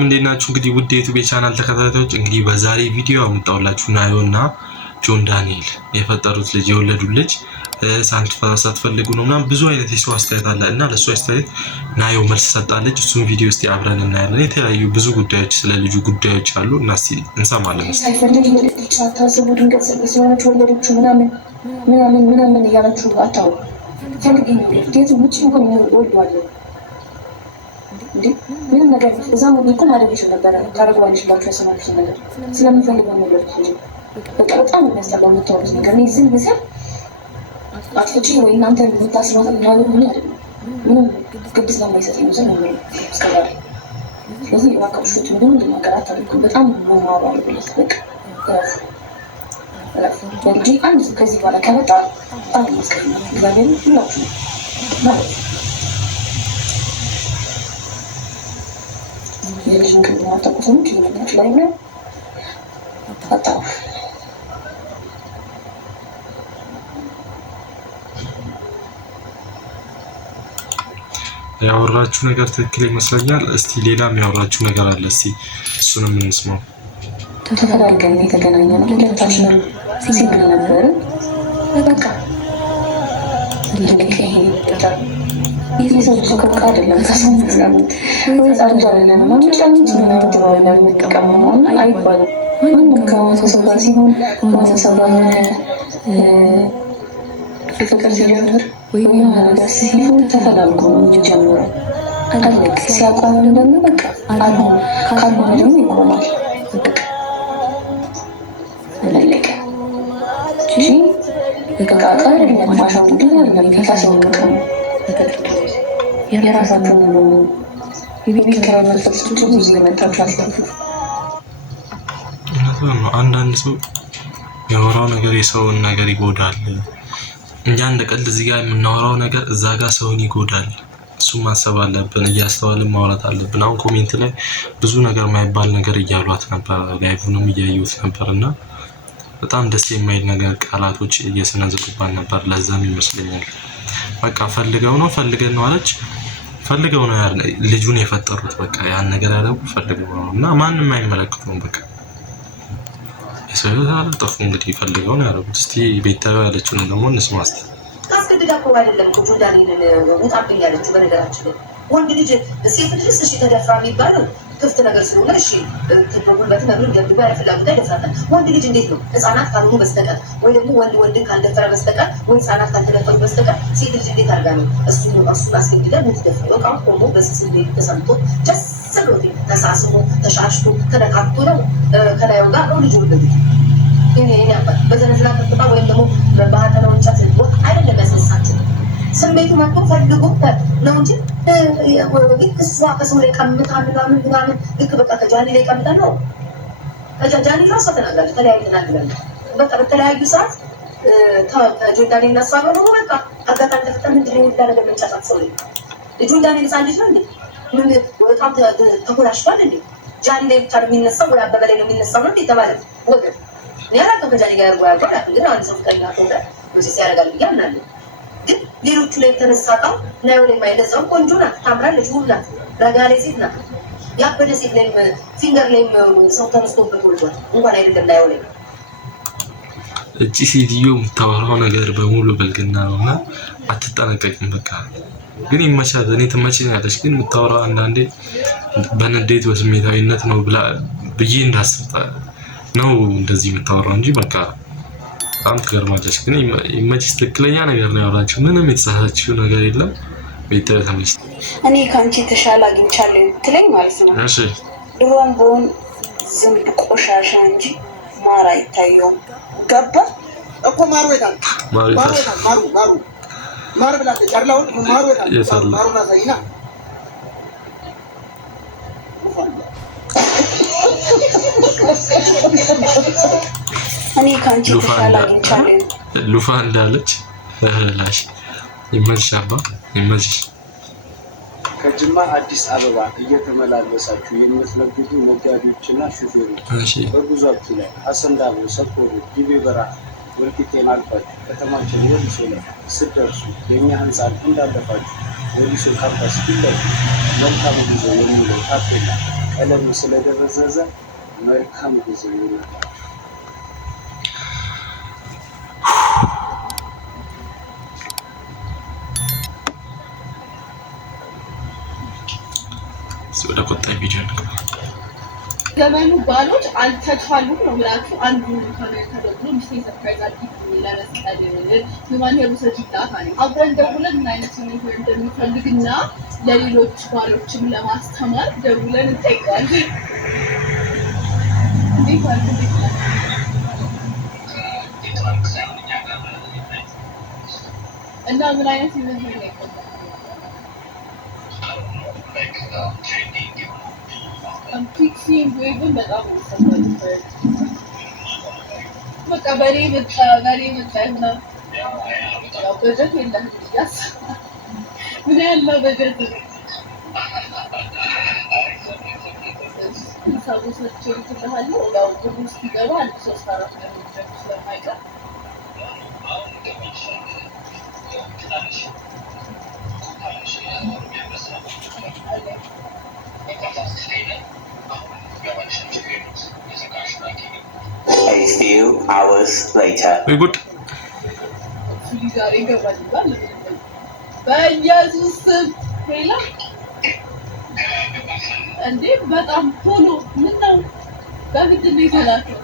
እንዴት ናችሁ? እንግዲህ ውድ የዩቲዩብ ቻናል ተከታታዮች እንግዲህ በዛሬ ቪዲዮ አመጣሁላችሁ ናዮና ጆን ዳንኤል የፈጠሩት ልጅ የወለዱት ልጅ ሳትፈልጉ ነው ምናምን ብዙ አይነት የሰው አስተያየት አለ እና ለሱ አስተያየት ናዮ መልስ ሰጣለች። እሱን ቪዲዮ እስቲ አብረን እናያለን። የተለያዩ ብዙ ጉዳዮች ስለ ልጁ ጉዳዮች አሉ እና እስቲ እንሰማለን። ሳይፈልግ ልጅ ታስቡ ድንገት ስለሆነች ወለደች ምናምን እያላችሁ አታው ፈልግ ነው ዴት ውጭ እንኳን ወልዷል እንዴ ምንም ነገር እዛም እኮ ማድረግ ይችላል ነበር። ታደርገዋለች ብላችሁ ያሰማችሁ ነገር ስለምፈልገው ነገር እንጂ በቃ በጣም የሚያስጠላው የምታወሩት ነገር ነው። ዝም ብሰል አጥፍቼ ወይ እናንተ የምታስሩት ማለት ምን አይደለም ምንም ግድ ስለማይሰጠኝ ነው ነው እስከዛሬ። ስለዚህ እባካችሁ ምንም ነገር አታድርጉ። በጣም ነው ማዋል ብለስ በቃ እንጂ አንድ ከዚህ በኋላ ከመጣ በጣም ይመስለኛል እግዚአብሔር ሁላችሁ ማለት የልጅን ክብር ማታውቁትም ችግሮች ላይ ነው አጣው ያወራችሁ ነገር ትክክል ይመስለኛል። እስቲ ሌላም ያወራችሁ ነገር አለ። እስቲ እሱንም እንስማው። ተፈላልገን የተገናኘነው ሁለታችን ሲንግል ነበር። በቃ ልክ ይሄ የሰው ልጅ ከብቃ አይደለም ተሰምተናል ወይ ጻንጃለና ማምጫን ተተባለ ነው አይባልም። ምንም ከማሰብ ጋር ሲሆን ማሰብ ጋር ፍቅር ሲጀምር ወይ ነገር ሲሆን ተፈላልጎ ነው ጀምሮ አለቅ ሲያቋም ደግሞ በቃ አልሆነ ካልሆነ ደግሞ ይቆማል። አለቀ እንጂ በቃ ቃል ማሻው ግን ከታሰው ነው የራሳቸው የቤት ኪራይ መፍሰሶች ብዙ የመጣቸው አስታውሱ። አንዳንድ ሰው ያወራው ነገር የሰውን ነገር ይጎዳል። እኛ እንደ ቀልድ እዚህ ጋር የምናወራው ነገር እዛ ጋር ሰውን ይጎዳል። እሱም ማሰብ አለብን፣ እያስተዋልን ማውራት አለብን። አሁን ኮሜንት ላይ ብዙ ነገር ማይባል ነገር እያሏት ነበር፣ ላይቭንም እያዩት ነበር እና በጣም ደስ የማይል ነገር ቃላቶች እየሰነዘሩባት ነበር። ለዛም ይመስለኛል በቃ ፈልገን ነው አለች። ፈልገው ነው ልጁን የፈጠሩት። በቃ ያን ነገር ያደረጉ ፈልገው ነው እና ማንንም አይመለከቱም። በቃ የሰው አልጠፉ እንግዲህ ፈልገው ነው ያደረጉት። እስቲ ቤታው ያለችውን ደግሞ እንስማ እስቲ። ካስገድዳ እኮ አይደለም እኮ ጆርዳንን ውጣብኝ ያለችው። በነገራችን ላይ ወንድ ልጅ ሴት ልጅ እሺ ተደፍራ የሚባለው ክፍት ነገር ስለሆነ እሺ ጉልበት መብልን ደብድባ ያለፍላጉዳ ይደፍራታል። ወንድ ልጅ እንዴት ነው ህፃናት ካልሆኑ በስተቀር ወይ ደግሞ ወንድ ካልደፈረ በስተቀር ወይ ህፃናት ካልተደፈሩ በስተቀር ሴት ልጅ እንዴት አድርጋ ነው እሱን አስገድዳ የምትደፍረው? እቃ ቆሞ በዚህ ስሜት ተሰምቶ ደስ ብሎ ተሳስሞ ተሻሽቶ ተነካክቶ ነው ከላዩ ጋር ነው ልጅ ወለዱት። በዘነዝና ከፍታ ወይም ደግሞ በባህተና እንጨት ወቅት አይደለም ያስነሳቸው። ስሜቱ መጥቶ ፈልጎ ነው እንጂ እሷ ከሰው ላይ ቀምታ ምናምን ልክ በቃ ከጃኒ ላይ ቀምታ ነው። ጃኒ ራሷ ተናግራለች። ተለያይተናል ብላለች። በቃ በተለያዩ ሰዓት ከጆርዳን እና እሷ በሆኑ በቃ አጋጣሚ ተፈጠረ። ምንድን ነው ነገር መንጫጫት ሰው ላይ ጆርዳን ህፃን ልጅ ነው እንዴ? ምን በጣም ተኮላሽቷል እንዴ? ጃኒ ላይ ብቻ ነው የሚነሳው ወይ አበበ ላይ ነው የሚነሳው ነው እንዴ ተባለ ወገን። እኔ አላውቅም ከጃኒ ጋር ያጓጓል ግን አንድ ሰው ፍቅረኛ ከሆነ ወይስ ያደርጋል ብዬ አምናለሁ። ግን ሌሎቹ ላይ የተነሳው ናዮ ላይ ማይለዛው ቆንጆ ናት፣ ታምራለች፣ ውብ ናት፣ ረጋ ላይ ሴት ናት። ያበደ ሴት ላይ ፊንገር ላይ ሰው ተነስቶበት ወልዷል። እንኳን አይደለም ናዮ ላይ እቺ ሴትዮ የምታወራው ነገር በሙሉ ብልግና ነውና አትጠነቀቅም። በቃ ግን ይመቻት። እኔ ትመችኛለች ግን የምታወራው አንዳንዴ በንዴት በስሜታዊነት ነው ብዬ እንዳስብ ነው እንደዚህ የምታወራው እንጂ በቃ በጣም ትገርማለች። ግን ይመችሽ። ትክክለኛ ነገር ነው ያወራችው። ምንም የተሳሳችው ነገር የለም። ቤተሰብ ተመልስ እኔ ካንቺ ተሻለ አግኝቻለሁ ትለኝ ማለት ነው። እሺ ድሮም በሆን ዝም ቆሻሻ እንጂ ማር አይታየውም። ገባ እኮ ማር ወይታል ማር ብላለች። አርላውን ማር ወይታል ማሩ ናሳይና እኔ ካንቺ ተሻለ አግኝቻለሁ ሉፋ እንዳለች ላሽ ይመችሽ አባ ይመችሽ። ከጅማ አዲስ አበባ እየተመላለሳችሁ የምትነግዱ ነጋዴዎችና ሹፌሮች በጉዟችሁ ላይ አሰንዳቦ፣ ሰኮሩ፣ ጊቤ በረሃ፣ ወልቂጤን አልፋችሁ ከተማችን ወሊሶ ላይ ስትደርሱ የእኛ ህንፃን እንዳለፋችሁ ወሊሶ ካምፓስ ፊት ለፊት መልካም ጉዞ የሚለው ታፔላ ቀለም ስለደበዘዘ መልካም ጊዜ ይሆናል። ወደ ቆጣይ ቪዲዮ ነው። ዘመኑ ባሎች አልተቻሉም ነው ብላችሁ አንዱ ተደውሎ ሚስቴ ሰርፕራይዝ አድርጊ ለመስቀል ሂማን ሄሩ ሰጂታ ካለ አብረን ደውለን ምን አይነት ሁኔታ እንደሚፈልግና ለሌሎች ባሎችም ለማስተማር ደውለን እንጠይቃለን። እንዴት አለ እና ምን አይነት ይሆን ነው ፊክሲንግ ወይም በጣም ሰማት በቃ በሬ መጣ እና ያው በጀት የለም ያስ ምን ያለው በጀት ሰዎችን ተባለው ያው ብዙ ሲገባ 3-4 ቀን ስለማይቀር A few hours later. Very good. እንዴ በጣም ቶሎ ምን ነው በምንድን ነው የተላከው?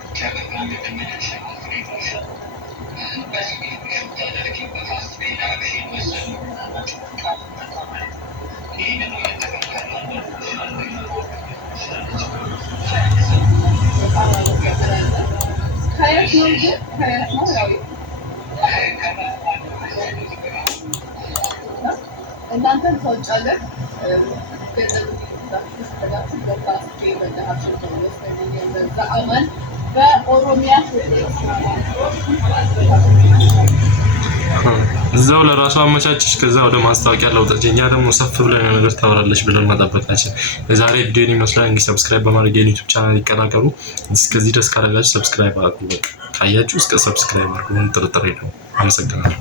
ሀያት ነው ግን ሀያት ነው ያው እናንተም ከውጭ ሀገር በኦሮሚያ እዛው ለራሱ አመቻችሽ ከዛ ወደ ማስታወቂያ ለውጣች። እኛ ደግሞ ሰፍ ብለን ነገር ታወራለች ብለን ማጣበቃችን የዛሬ ቪዲዮ ይመስላል። እንግዲህ ሰብስክራይብ በማድረግ የዩቲዩብ ቻናል ይቀላቀሉ። እስከዚህ ድረስ ካደረጋችሁ ሰብስክራይብ አድርጉ። በቃ ካያችሁ እስከ ሰብስክራይብ አድርጉ። ምን ጥርጥር የለውም። አመሰግናለሁ።